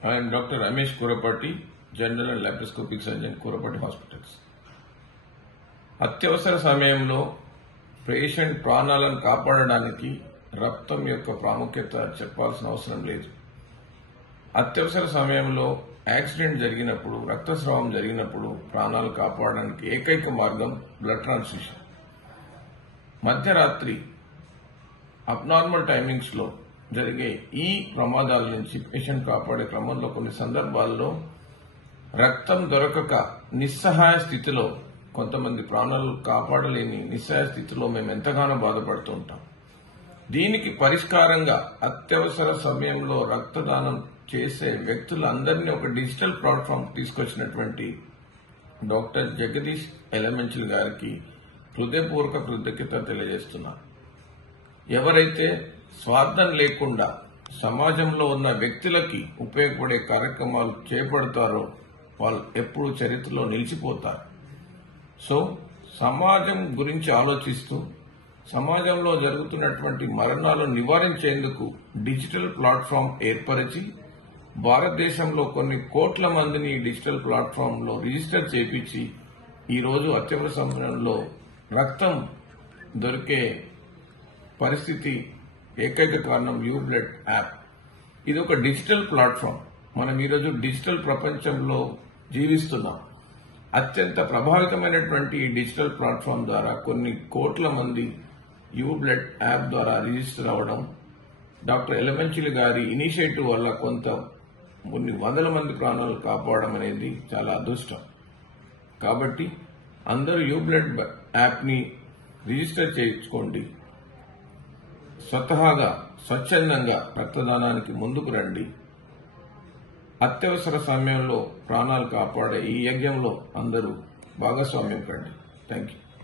I am Dr. Ramesh Kurapati, General and Laparoscopic Surgeon, Kurapati Hospitals. అత్యవసర సమయంలో patient ప్రాణాలను కాపాడడానికి రక్తం యొక్క ప్రాముఖ్యత చెప్పాల్సిన అవసరం లేదు. అత్యవసర సమయంలో యాక్సిడెంట్ జరిగినప్పుడు, రక్తస్రావం జరిగినప్పుడు ప్రాణాలు కాపాడడానికి ఏకైక మార్గం బ్లడ్ ట్రాన్స్ఫ్యూషన్. మధ్యరాత్రి అబ్నార్మల్ టైమింగ్స్ లో జరిగే ఈ ప్రమాదాల నుంచి పేషెంట్ కాపాడే క్రమంలో కొన్ని సందర్భాల్లో రక్తం దొరకక నిస్సహాయ స్థితిలో కొంతమంది ప్రాణాలు కాపాడలేని నిస్సహాయ స్థితిలో మేము ఎంతగానో బాధపడుతూ ఉంటాం. దీనికి పరిష్కారంగా అత్యవసర సమయంలో రక్తదానం చేసే వ్యక్తులందరినీ ఒక డిజిటల్ ప్లాట్ఫామ్ తీసుకొచ్చినటువంటి డాక్టర్ జగదీష్ ఎలమెంచల్ గారికి హృదయపూర్వక కృతజ్ఞత తెలియజేస్తున్నారు. ఎవరైతే స్వార్థం లేకుండా సమాజంలో ఉన్న వ్యక్తులకి ఉపయోగపడే కార్యక్రమాలు చేపడతారో వాళ్ళు ఎప్పుడూ చరిత్రలో నిలిచిపోతారు. సో సమాజం గురించి ఆలోచిస్తూ సమాజంలో జరుగుతున్నటువంటి మరణాలను నివారించేందుకు డిజిటల్ ప్లాట్ఫామ్ ఏర్పరిచి భారతదేశంలో కొన్ని కోట్ల మందిని డిజిటల్ ప్లాట్ఫామ్ లో రిజిస్టర్ చేపించి ఈరోజు అత్యవసర సమయంలో రక్తం దొరికే పరిస్థితి ఏకైక కారణం యూబ్లడ్ యాప్. ఇది ఒక డిజిటల్ ప్లాట్ఫామ్. మనం ఈరోజు డిజిటల్ ప్రపంచంలో జీవిస్తున్నాం. అత్యంత ప్రభావితమైనటువంటి ఈ డిజిటల్ ప్లాట్ఫామ్ ద్వారా కొన్ని కోట్ల మంది యూబ్లడ్ యాప్ ద్వారా రిజిస్టర్ అవ్వడం, డాక్టర్ ఎలమెంచల్ గారి ఇనిషియేటివ్ వల్ల కొన్ని వందల మంది ప్రాణాలు కాపాడడం అనేది చాలా అదృష్టం. కాబట్టి అందరూ యూబ్లడ్ యాప్ ని రిజిస్టర్ చేయించుకోండి. స్వతహాగా స్వచ్ఛందంగా రక్తదానానికి ముందుకు రండి. అత్యవసర సమయంలో ప్రాణాలు కాపాడే ఈ యజ్ఞంలో అందరూ భాగస్వామ్యం కండి. Thank you.